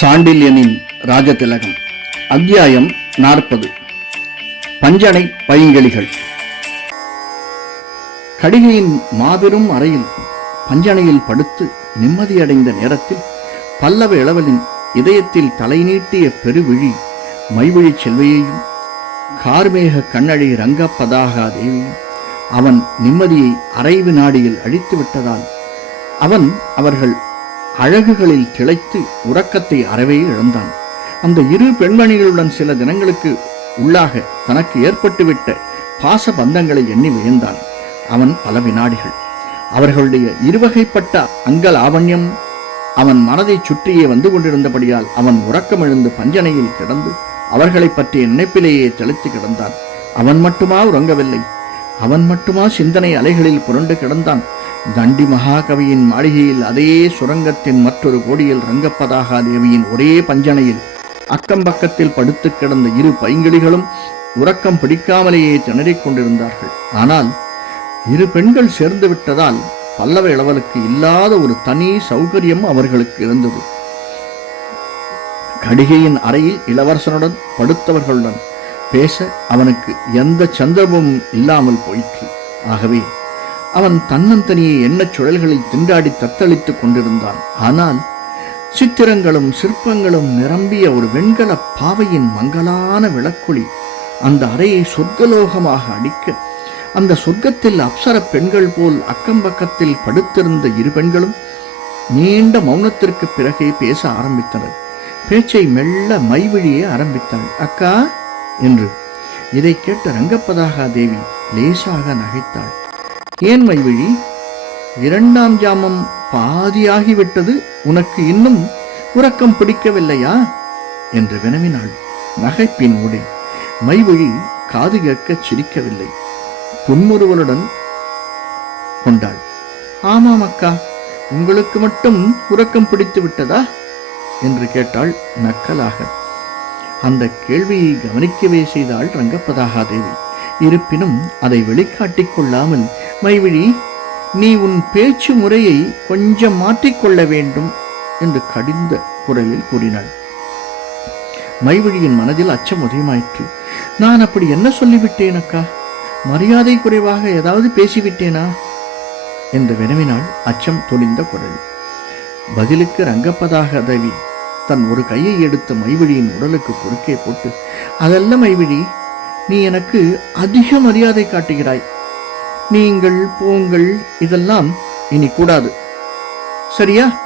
சாண்டில்யனின் ராஜதிலகம். அத்தியாயம் நாற்பது. பஞ்சனை பைங்கலிகள் கடிகையின் மாபெரும் அறையில் பஞ்சனையில் படுத்து நிம்மதியடைந்த நேரத்தில் பல்லவ இளவலின் இதயத்தில் தலை நீட்டிய பெருவிழி மைவிழி செல்வையையும் கார்மேக கண்ணழி ரங்கப்பதாகா தேவியும் அவன் நிம்மதியை அரைவு நாடியில் அழித்து விட்டதால் அவன் அவர்கள் அழகுகளில் திளைத்து உறக்கத்தை அறவே இழந்தான். அந்த இரு பெண்மணிகளுடன் சில தினங்களுக்கு உள்ளாக தனக்கு ஏற்பட்டுவிட்ட பாச பந்தங்களை எண்ணி வியந்தான். அவன் பல வினாடிகள். அவர்களுடைய இருவகைப்பட்ட அங்கல் ஆவண்யம் அவன் மனதை சுற்றியே வந்து கொண்டிருந்தபடியால் அவன் உறக்கம் எழுந்து பஞ்சனையில் கிடந்து அவர்களை பற்றிய நினைப்பிலேயே தெளித்து கிடந்தான். அவன் மட்டுமா உறங்கவில்லை. அவன் மட்டுமா சிந்தனை அலைகளில் புரண்டு கிடந்தான். தண்டி மகாகவியின் மாளிகையில் அதே சுரங்கத்தின் மற்றொரு கோடியில் ரங்கப்பதாகா தேவியின் ஒரே பஞ்சனையில் அக்கம் பக்கத்தில் படுத்து கிடந்த இரு பைங்கிளிகளும் உறக்கம் பிடிக்காமலேயே திணறிக் கொண்டிருந்தார்கள். ஆனால் இரு பெண்கள் சேர்ந்து விட்டதால் பல்லவ இளவலுக்கு இல்லாத ஒரு தனி சௌகரியம் அவர்களுக்கு இருந்தது. கடிகையின் அறையில் இளவரசனுடன் படுத்தவர்களுடன் பேச அவனுக்கு எந்த சந்தர்ப்பமும் இல்லாமல் போயிற்று. ஆகவே அவன் தன்னந்தனியே எண்ணச் சுழல்களில் திண்டாடி தத்தளித்துக் கொண்டிருந்தான். ஆனால் சித்திரங்களும் சிற்பங்களும் நிரம்பிய ஒரு வெண்கல பாவையின் மங்கலான விளக்கொளி அந்த அறையை சொர்க்கலோகமாக அடிக்க அந்த சொர்க்கத்தில் அப்சர பெண்கள் போல் அக்கம் பக்கத்தில் படுத்திருந்த இரு பெண்களும் நீண்ட மௌனத்திற்கு பிறகே பேச ஆரம்பித்தனர். பேச்சை மெல்ல மைவிழியே ஆரம்பித்தாள். அக்கா என்று. இதை கேட்ட ரங்கப்பதாகா தேவி லேசாக நகைத்தாள். ஏன் மைவிழி இரண்டாம் ஜாமம் பாதியாகிவிட்டது. உனக்கு இன்னும் உறக்கம் பிடிக்கவில்லையா? என்று வினவினாள் நகைப்பின் ஊடே மைவழி காது கேட்கச் சிரிக்கவில்லை. புன்முறுவலுடன் கொண்டாள். ஆமாம் அக்கா உங்களுக்கு மட்டும் உறக்கம் பிடித்து விட்டதா? என்று கேட்டாள் நக்கலாக. அந்த கேள்வியை கவனிக்கவே செய்தாள் ரங்கப்பதாகாதேவி இருப்பினும் அதை வெளிக்காட்டிக் கொள்ளாமல் மைவிழி நீ உன் பேச்சு முறையை கொஞ்சம் மாற்றிக்கொள்ள வேண்டும் என்று கடிந்த குரலில் கூறினாள். மைவிழியின் மனதில் அச்சம் உதயமாயிற்று. நான் அப்படி என்ன சொல்லிவிட்டேன் அக்கா? மரியாதை குறைவாக ஏதாவது பேசிவிட்டேனா? என்று வினவினாள் அச்சம் துணிந்த குரல். பதிலுக்கு ரங்கப்பதாக தேவி தன் ஒரு கையை எடுத்து மைவிழியின் உடலுக்கு குறுக்கே போட்டு அதல்ல மைவிழி நீ எனக்கு அதிக மரியாதை காட்டுகிறாய். நீங்கள் போங்கள் இதெல்லாம் இனி கூடாது. சரியா?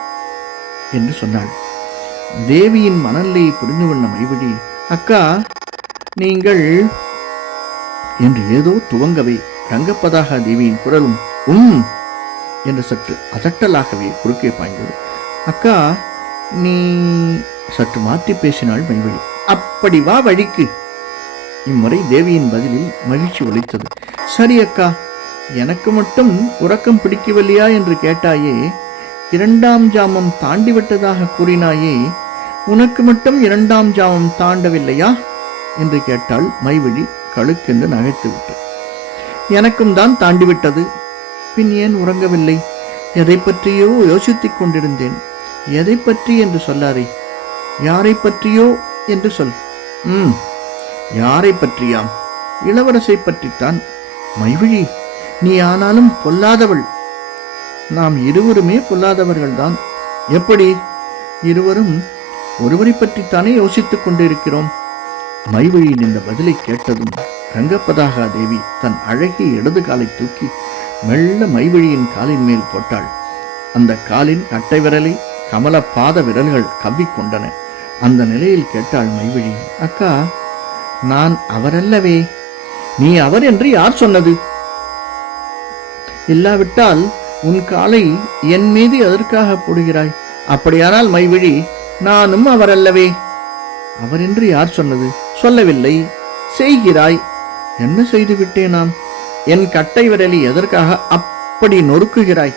என்று சொன்னாள். தேவியின் மனநிலையை புரிந்து கொண்ட மைவிழி அக்கா நீங்கள் என்று ஏதோ துவங்கவே ரங்கப்பதாக தேவியின் குரலும் உம் என்று சற்று அதட்டலாகவே குறுக்கே பாய்ந்தது. அக்கா நீ சற்று மாற்றி பேசினாள் மைவழி. அப்படி வா வழிக்கு. இம்முறை தேவியின் பதிலில் மகிழ்ச்சி ஒலித்தது. சரி அக்கா எனக்கு மட்டும் உறக்கம் பிடிக்கவில்லையா என்று கேட்டாயே இரண்டாம் ஜாமம் தாண்டிவிட்டதாக கூறினாயே உனக்கு மட்டும் இரண்டாம் ஜாமம் தாண்டவில்லையா? என்று கேட்டாள் மைவிழி கழுக்கென்று நகைத்துவிட்டு. எனக்கும் தான் தாண்டிவிட்டது. பின் ஏன் உறங்கவில்லை? எதை பற்றியோ யோசித்துக் கொண்டிருந்தேன். எதை பற்றி என்று சொல்லாதே. யாரை பற்றியோ என்று சொல். ம் யாரை பற்றியாம் இளவரசை பற்றித்தான். மைவிழி நீ ஆனாலும் பொல்லாதவள். நாம் இருவருமே பொல்லாதவர்கள்தான். எப்படி? இருவரும் ஒருவரை பற்றித்தானே யோசித்துக் கொண்டிருக்கிறோம். மைவழியின் இந்த பதிலை கேட்டதும் ரங்கப்பதாகா தேவி தன் அழகிய இடது காலை தூக்கி மெல்ல மைவழியின் காலின் மேல் போட்டாள். அந்த காலின் கட்டை விரலை கமல பாத விரல்கள் கவ்விக்கொண்டன அந்த நிலையில் கேட்டாள் மைவழி அக்கா நான் அவரல்லவே. நீ அவர் என்று யார் சொன்னது? இல்லாவிட்டால் உன் காலை என் மீது எதற்காக போடுகிறாய்? அப்படியானால் மைவிழி நானும் அவரல்லவே. அவர் என்று யார் சொன்னது? சொல்லவில்லை. செய்கிறாய். என்ன செய்து விட்டேனாம்? என் கட்டை விரலி எதற்காக அப்படி நொறுக்குகிறாய்?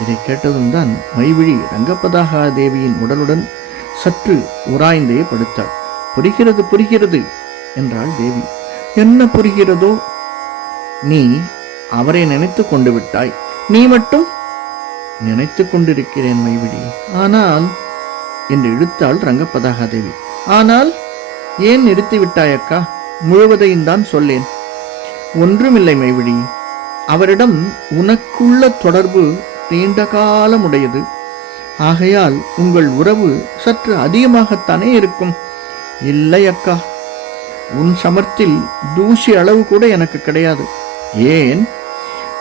இதை கேட்டதும் தான் மைவிழி ரங்கப்பதாக தேவியின் உடலுடன் சற்று உராய்ந்தே படுத்தாள். புரிகிறது புரிகிறது என்றாள் தேவி. என்ன புரிகிறதோ? நீ அவரை நினைத்து கொண்டு விட்டாய். நீ மட்டும் நினைத்து கொண்டிருக்கிறேன் மைவிடி ஆனால் என்று இழுத்தாள் ரங்கப்பதாகாதேவி. ஆனால் ஏன் நிறுத்திவிட்டாய் அக்கா? முழுவதையும் தான் சொல்லேன். ஒன்றுமில்லை மைவிடி அவரிடம் உனக்குள்ள தொடர்பு நீண்ட காலமுடையது. ஆகையால் உங்கள் உறவு சற்று அதிகமாகத்தானே இருக்கும். இல்லை அக்கா. உன் சமர்த்தில் தூசி அளவு கூட எனக்கு கிடையாது. ஏன்?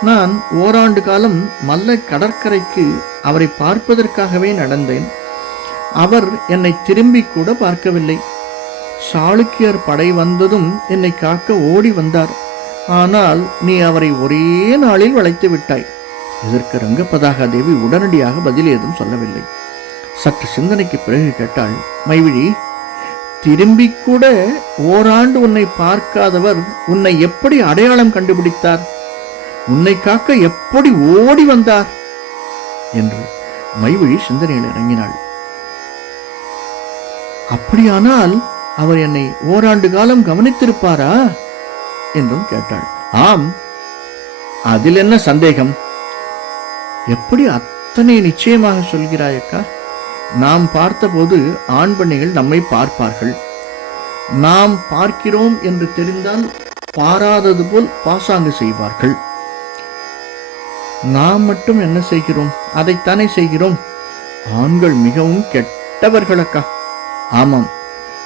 நான் ஓராண்டு காலம் மல்ல கடற்கரைக்கு அவரை பார்ப்பதற்காகவே நடந்தேன். அவர் என்னை திரும்பி கூட பார்க்கவில்லை. சாளுக்கியர் படை வந்ததும் என்னை காக்க ஓடி வந்தார். ஆனால் நீ அவரை ஒரே நாளில் வளைத்து விட்டாய். இதற்கு ரங்கப்பதாகா தேவி உடனடியாக பதில் ஏதும் சொல்லவில்லை. சற்று சிந்தனைக்கு பிறகு கேட்டாள் மைவிழி திரும்பி கூட ஓராண்டு உன்னை பார்க்காதவர் உன்னை எப்படி அடையாளம் கண்டுபிடித்தார்? உன்னை காக்க எப்படி ஓடி வந்தார்? என்று மைவிழி சிந்தனையில் இறங்கினாள். அப்படியானால் அவர் என்னை ஓராண்டு காலம் கவனித்திருப்பாரா? என்றும் கேட்டாள். ஆம் அதில் என்ன சந்தேகம்? எப்படி அத்தனை நிச்சயமாக சொல்கிறாயக்கா நாம் பார்த்தபோது ஆண் பெண்ணைகள் நம்மை பார்ப்பார்கள். நாம் பார்க்கிறோம் என்று தெரிந்தால் பாராதது போல் பாசாங்கு செய்வார்கள். நாம் மட்டும் என்ன செய்கிறோம்? அதைத்தானே செய்கிறோம்? ஆண்கள் மிகவும் கெட்டவர்களக்கா? ஆமாம்.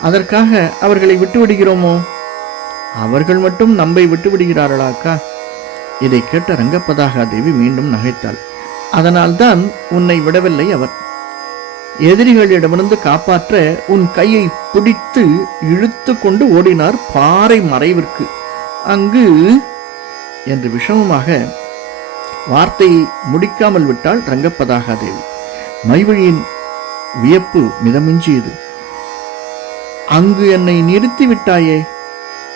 அதற்காக அவர்களை விட்டு விடுகிறோமோ அவர்கள் மட்டும் நம்மை விட்டு அக்கா இதை கேட்ட ரங்கப்பதாகா தேவி மீண்டும் நகைத்தாள். அதனால்தான் உன்னை விடவில்லை அவர். எதிரிகளிடமிருந்து காப்பாற்ற உன் கையை பிடித்து இழுத்து கொண்டு ஓடினார் பாறை மறைவிற்கு. அங்கு என்று விஷமமாக வார்த்தையை முடிக்காமல் விட்டாள் ரங்கப்பதாகா தேவி மைவழியின் வியப்பு மிதமிஞ்சியது. அங்கு என்னை நிறுத்தி விட்டாயே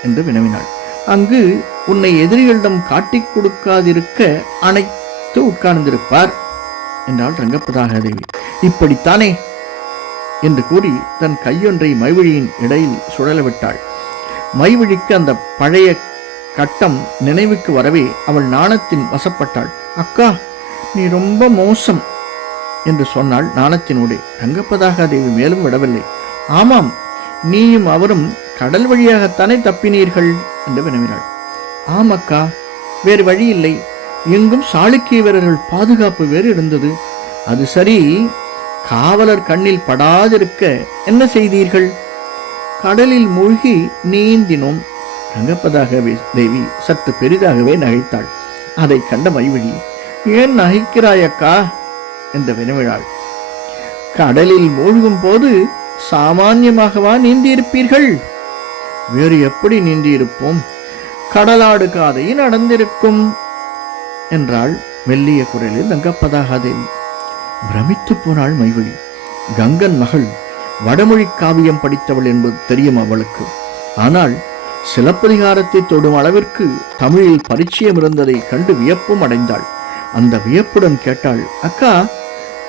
என்று வினவினாள். அங்கு உன்னை எதிரிகளிடம் காட்டிக் கொடுக்காதிருக்க அனைத்து உட்கார்ந்திருப்பார் என்றாள் ரங்கப்பதாக தேவி இப்படித்தானே என்று கூறி தன் கையொன்றை மைவழியின் இடையில் சுழல விட்டாள். மைவழிக்கு அந்த பழைய கட்டம் நினைவுக்கு வரவே அவள் நாணத்தின் வசப்பட்டாள். அக்கா நீ ரொம்ப மோசம் என்று சொன்னாள் நாணத்தினோடு. ரங்கப்பதாக தேவி மேலும் விடவில்லை. ஆமாம் நீயும் அவரும் கடல் வழியாகத்தானே தப்பினீர்கள் என்று வினவினாள். ஆம் அக்கா வேறு வழி இல்லை எங்கும் சாளுக்கிய வீரர்கள் பாதுகாப்பு வேறு இருந்தது. அது சரி காவலர் கண்ணில் படாதிருக்க என்ன செய்தீர்கள்? கடலில் மூழ்கி நீந்தினோம். ரங்கப்பதாக தேவி சற்று பெரிதாகவே நகைத்தாள். அதை கண்ட மைவிழி ஏன் நகைக்கிறாய் அக்கா என்ற வினவிழாள் கடலில் மூழ்கும் போது சாமான்யமாகவா நீந்தியிருப்பீர்கள்? வேறு எப்படி நீந்தியிருப்போம்? கடலாடு காதை நடந்திருக்கும் என்றாள் மெல்லிய குரலில் ரங்கப்பதாகாதேவி பிரமித்து போனாள் மைவழி. கங்கன் மகள் வடமொழி காவியம் படித்தவள் என்பது தெரியும் அவளுக்கு? ஆனால் சிலப்பதிகாரத்தை தொடும் அளவிற்கு தமிழில் பரிச்சயம் இருந்ததை கண்டு வியப்பும் அடைந்தாள். அந்த வியப்புடன் கேட்டாள் அக்கா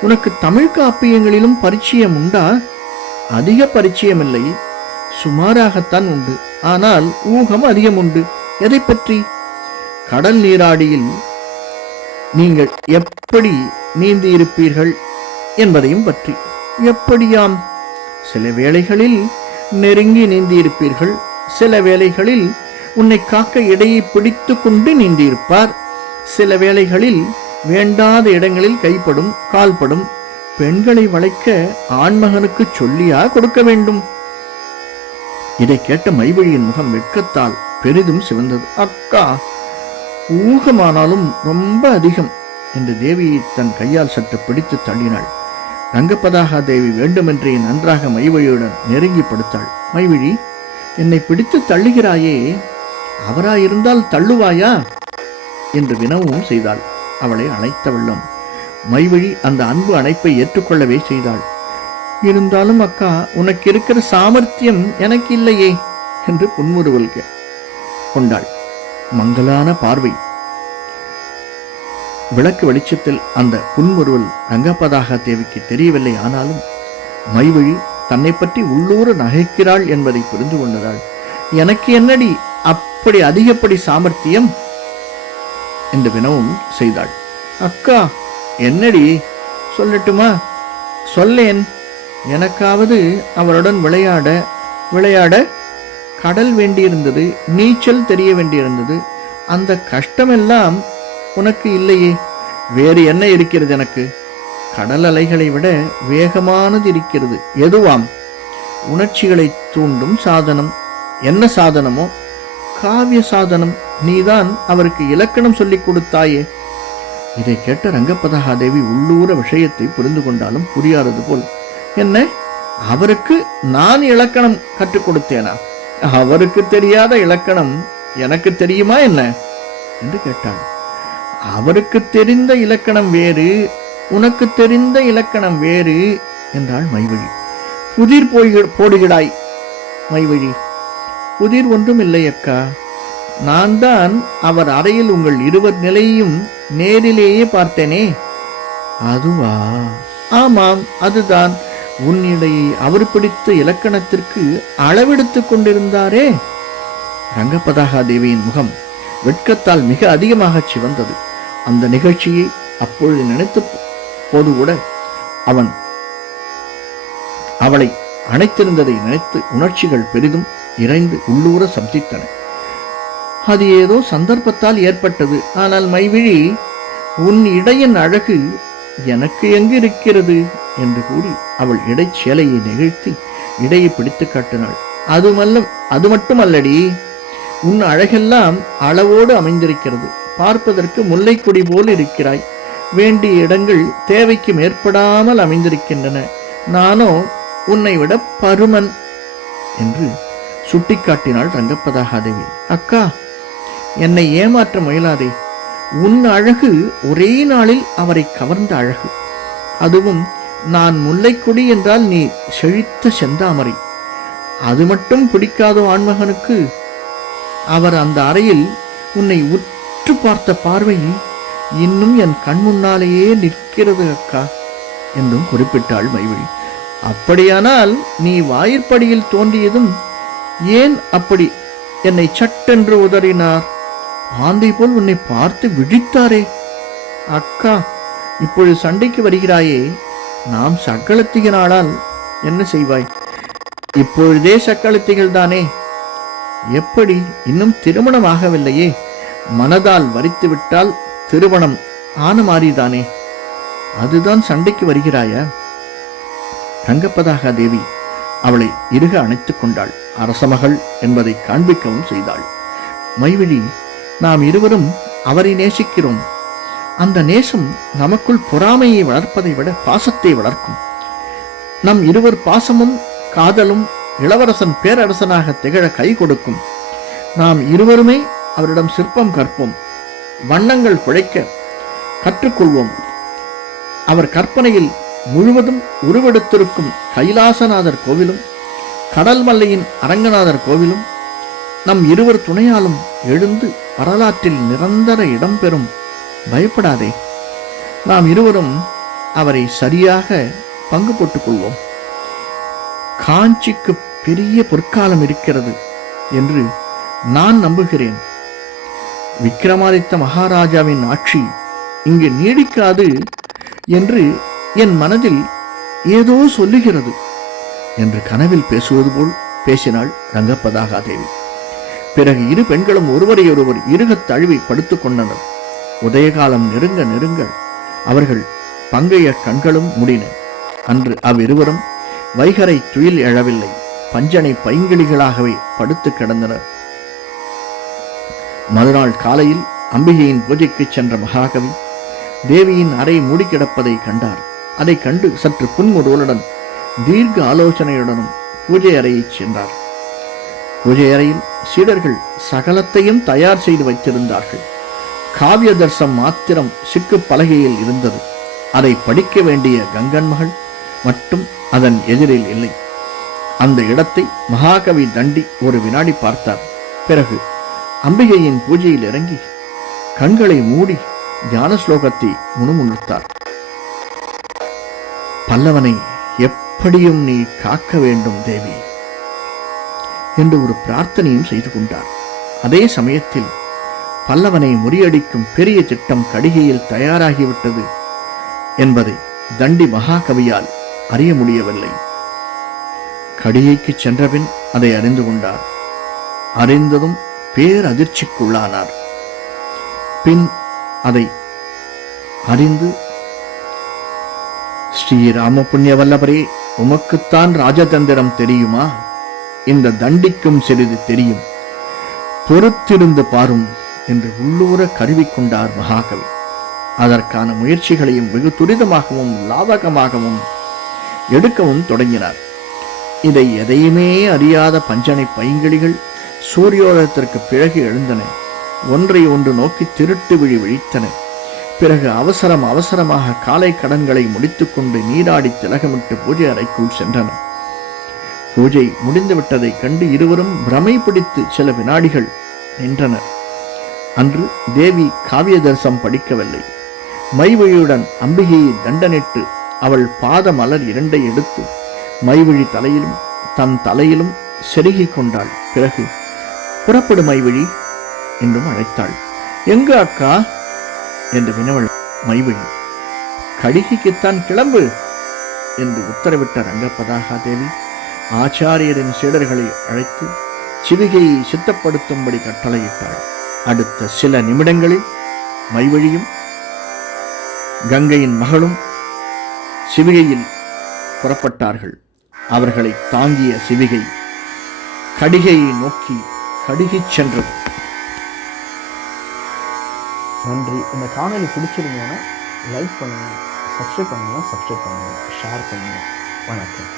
உனக்கு தமிழ் காப்பியங்களிலும் பரிச்சயம் உண்டா? அதிக பரிச்சயம் இல்லை. சுமாராகத்தான் உண்டு. ஆனால் ஊகம் அதிகம் உண்டு. எதை பற்றி? கடல் நீராடியில் நீங்கள் எப்படி நீந்தி இருப்பீர்கள் என்பதையும் பற்றி. எப்படியாம்? சில வேளைகளில் நெருங்கி நீந்தி இருப்பீர்கள் சில வேளைகளில் உன்னை காக்க இடையை பிடித்து கொண்டு நீந்தியிருப்பார் சில வேளைகளில் வேண்டாத இடங்களில் கைப்படும் கால்படும் பெண்களை வளைக்க ஆண்மகனுக்கு சொல்லியா கொடுக்க வேண்டும். இதை கேட்ட மைவழியின் முகம் வெட்கத்தால் பெரிதும் சிவந்தது. அக்கா ஊகமானாலும் ரொம்ப அதிகம் என்று தேவியை தன் கையால் சற்று பிடித்து தள்ளினாள். ரங்கப்பதாகா தேவி வேண்டுமென்றே நன்றாக மைவழியுடன் நெருங்கி படுத்தாள். மைவிழி என்னை பிடித்து தள்ளுகிறாயே அவராயிருந்தால் தள்ளுவாயா? என்று வினவும் செய்தாள். அவளை அழைத்த வெள்ளம் மைவழி அந்த அன்பு அணைப்பை ஏற்றுக்கொள்ளவே செய்தாள். இருந்தாலும் அக்கா உனக்கு இருக்கிற சாமர்த்தியம் எனக்கு இல்லையே என்று புன்முறுவல் கொண்டாள். மங்கலான பார்வை. விளக்கு வெளிச்சத்தில் அந்த புன்முறுவல் ரங்கப்பதாக தேவிக்கு தெரியவில்லை ஆனாலும் மைவழி தன்னை பற்றி உள்ளூர நகைக்கிறாள் என்பதை புரிந்து கொண்டதாள் எனக்கு என்னடி அப்படி அதிகப்படி சாமர்த்தியம்? என்று வினவும் செய்தாள். அக்கா என்னடி? சொல்லட்டுமா? சொல்லேன். எனக்காவது அவருடன் விளையாட விளையாட கடல் வேண்டியிருந்தது நீச்சல் தெரிய வேண்டியிருந்தது. அந்த கஷ்டமெல்லாம் உனக்கு இல்லையே. வேறு என்ன இருக்கிறது எனக்கு? கடல் அலைகளை விட வேகமானது இருக்கிறது. எதுவாம்? உணர்ச்சிகளை தூண்டும் சாதனம். என்ன சாதனமோ? காவிய சாதனம். நீதான் அவருக்கு இலக்கணம் சொல்லிக் கொடுத்தாயே. இதை கேட்ட ரங்கப்பதகா தேவி உள்ளூர விஷயத்தை புரிந்து கொண்டாலும் புரியாதது போல். என்ன? அவருக்கு நான் இலக்கணம் கற்றுக் கொடுத்தேனா? அவருக்கு தெரியாத இலக்கணம் எனக்கு தெரியுமா என்ன? என்று கேட்டாள். அவருக்கு தெரிந்த இலக்கணம் வேறு உனக்கு தெரிந்த இலக்கணம் வேறு என்றாள் மைவழி. புதிர் போய் போடுகிறாய் மைவழி. புதிர் ஒன்றும் இல்லை அக்கா. நான் தான் அவர் அறையில் உங்கள் இருவர் நிலையையும் நேரிலேயே பார்த்தேனே. அதுவா? ஆமாம் அதுதான். உன்னிடையை அவர் பிடித்த இலக்கணத்திற்கு அளவெடுத்துக் கொண்டிருந்தாரே. ரங்கபதாகா தேவியின் முகம் வெட்கத்தால் மிக அதிகமாக சிவந்தது. அந்த நிகழ்ச்சியை அப்பொழுது நினைத்து போது கூட அவன் அவளை அணைத்திருந்ததை நினைத்து உணர்ச்சிகள் பெரிதும் இறைந்து உள்ளூர சப்தித்தன. அது ஏதோ சந்தர்ப்பத்தால் ஏற்பட்டது. ஆனால் மைவிழி உன் இடையின் அழகு எனக்கு எங்கு இருக்கிறது என்று கூறி அவள் இடைச்சேலையை நெகிழ்த்தி இடையை பிடித்து காட்டினாள். அதுமல்ல அது மட்டுமல்லடி உன் அழகெல்லாம் அளவோடு அமைந்திருக்கிறது. பார்ப்பதற்கு முல்லைக்கொடி போல் இருக்கிறாய். வேண்டிய இடங்கள் தேவைக்கு மேற்படாமல் அமைந்திருக்கின்றன. நானோ உன்னை விட பருமன் என்று சுட்டிக்காட்டினாள் ரங்கப்பதாகாதேவி அக்கா என்னை ஏமாற்ற முயலாதே. உன் அழகு ஒரே நாளில் அவரை கவர்ந்த அழகு. அதுவும் நான் முல்லைக்கொடி என்றால் நீ செழித்த செந்தாமரை. அது மட்டும் பிடிக்காதோ ஆண்மகனுக்கு? அவர் அந்த அறையில் உன்னை உற்று பார்த்த பார்வையில் இன்னும் என் கண் முன்னாலேயே நிற்கிறது அக்கா என்றும் குறிப்பிட்டாள் மைவிழி. அப்படியானால் நீ வாயிற்படியில் தோன்றியதும் ஏன் அப்படி என்னை சட்டென்று உதறினார்? ஆந்தை போல் உன்னை பார்த்து விழித்தாரே. அக்கா இப்பொழுது சண்டைக்கு வருகிறாயே நாம் சக்களத்திகனாளால் என்ன செய்வாய்? இப்பொழுதே சக்களத்திகள் தானே எப்படி இன்னும் திருமணம் ஆகவில்லையே மனதால் வரித்து விட்டால் திருமணம் ஆன மாறிதானே அதுதான் சண்டைக்கு வருகிறாயா? ரங்கப்பதாக தேவி அவளை இருக அணைத்து கொண்டாள். அரசமகள் என்பதை காண்பிக்கவும் செய்தாள். மைவிழி நாம் இருவரும் அவரை நேசிக்கிறோம். அந்த நேசம் நமக்குள் பொறாமையை வளர்ப்பதை விட பாசத்தை வளர்க்கும். நம் இருவர் பாசமும் காதலும் இளவரசன் பேரரசனாக திகழ கை கொடுக்கும். நாம் இருவருமே அவரிடம் சிற்பம் கற்போம். வண்ணங்கள் குழைக்க கற்றுக்கொள்வோம். அவர் கற்பனையில் முழுவதும் உருவெடுத்திருக்கும் கைலாசநாதர் கோவிலும் கடல் மல்லையின் அரங்கநாதர் கோவிலும் நம் இருவர் துணையாலும் எழுந்து வரலாற்றில் நிரந்தர இடம்பெறும் பயப்படாதே. நாம் இருவரும் அவரை சரியாக பங்கு போட்டுக் கொள்வோம். காஞ்சிக்கு பெரிய பொற்காலம் இருக்கிறது என்று நான் நம்புகிறேன். விக்ரமாதித்த மகாராஜாவின் ஆட்சி இங்கு நீடிக்காது என்று என் மனதில் ஏதோ சொல்லுகிறது என்று கனவில் பேசுவது போல் பேசினாள் ரங்கப்பதாகாதேவி. பிறகு இரு பெண்களும் ஒருவரையொருவர் இருகத் தழுவி படுத்துக் கொண்டனர். உதயகாலம் நெருங்க நெருங்க அவர்கள் பங்கைய கண்களும் முடின. அன்று அவ்விருவரும் வைகரை துயில் எழவில்லை. பஞ்சனை பைங்கிளிகளாகவே படுத்து கிடந்தனர். மறுநாள் காலையில் அம்பிகையின் பூஜைக்கு சென்ற மகாகவி தேவியின் அறை மூடிக்கிடப்பதை கண்டார். அதை கண்டு சற்று புன்முறுவலுடன் தீர்க்க ஆலோசனையுடனும் பூஜை அறையைச் சென்றார். பூஜை அறையில் சீடர்கள் சகலத்தையும் தயார் செய்து வைத்திருந்தார்கள். காவிய தர்சம் மாத்திரம் சிக்கு பலகையில் இருந்தது. அதை படிக்க வேண்டிய கங்கன் மகள் மட்டும் அதன் எதிரில் இல்லை. அந்த இடத்தை மகாகவி தண்டி ஒரு வினாடி பார்த்தார். பிறகு அம்பிகையின் பூஜையில் இறங்கி கண்களை மூடி ஞான ஸ்லோகத்தை முணுமுணுத்தார் பல்லவனை எப்படியும் நீ காக்க வேண்டும் தேவி என்று ஒரு பிரார்த்தனையும் செய்து கொண்டார் அதே சமயத்தில் பல்லவனை முறியடிக்கும் பெரிய திட்டம் கடிகையில் தயாராகிவிட்டது என்பதை தண்டி மகாகவியால் அறிய முடியவில்லை. கடிகைக்கு சென்றபின் அதை அறிந்து கொண்டார் அறிந்ததும் பேரதிர்ச்சிக்குள்ளானார். பின் அதை அறிந்து ஸ்ரீராம புண்ணிய வல்லவரே உமக்குத்தான் ராஜதந்திரம் தெரியுமா? இந்த தண்டிக்கும் சிறிது தெரியும். பொறுத்திருந்து பாரும் என்று உள்ளூர கருவிக்கொண்டார் மகாகவி. அதற்கான முயற்சிகளையும் வெகு துரிதமாகவும் லாவகமாகவும் எடுக்கவும் தொடங்கினார். இதை எதையுமே அறியாத பஞ்சனை பைங்கிளிகள் சூரியோதயத்திற்கு பிறகு எழுந்தன. ஒன்றை ஒன்று நோக்கி திருட்டு விழி விழித்தன. பிறகு அவசரம் அவசரமாக காலை கடன்களை முடித்துக்கொண்டு நீராடி திலகமிட்டு பூஜை அறைக்குள் சென்றன. பூஜை முடிந்துவிட்டதைக் கண்டு இருவரும் பிரமை பிடித்து சில வினாடிகள் நின்றனர். அன்று தேவி காவிய தரிசம் படிக்கவில்லை. மைவழியுடன் அம்பிகையை தண்டனிட்டு அவள் பாத மலர் இரண்டை எடுத்து மைவழி தலையிலும் தன் தலையிலும் செருகிக் கொண்டாள். பிறகு புறப்படும் மைவழி என்றும் அழைத்தாள். எங்கு அக்கா? என்று வினவள் மைவழி. கடிகைக்குத்தான் கிளம்பு என்று உத்தரவிட்ட ரங்கப்பதாகா தேவி ஆச்சாரியரின் சீடர்களை அழைத்து சிவிகையை சித்தப்படுத்தும்படி கட்டளையிட்டாள். அடுத்த சில நிமிடங்களில் மைவழியும் கங்கையின் மகளும் சிவிகையில் புறப்பட்டார்கள். அவர்களை தாங்கிய சிவிகை கடிகையை நோக்கி கடிகிச் சென்றது. நன்றி. இந்த காணொலி பிடிச்சிருந்தீங்கன்னா லைக் பண்ணுங்கள் சப்ஸ்கிரைப் பண்ணுங்கள் சப்ஸ்கிரைப் பண்ணுங்கள் ஷேர் பண்ணுங்கள் வணக்கம்.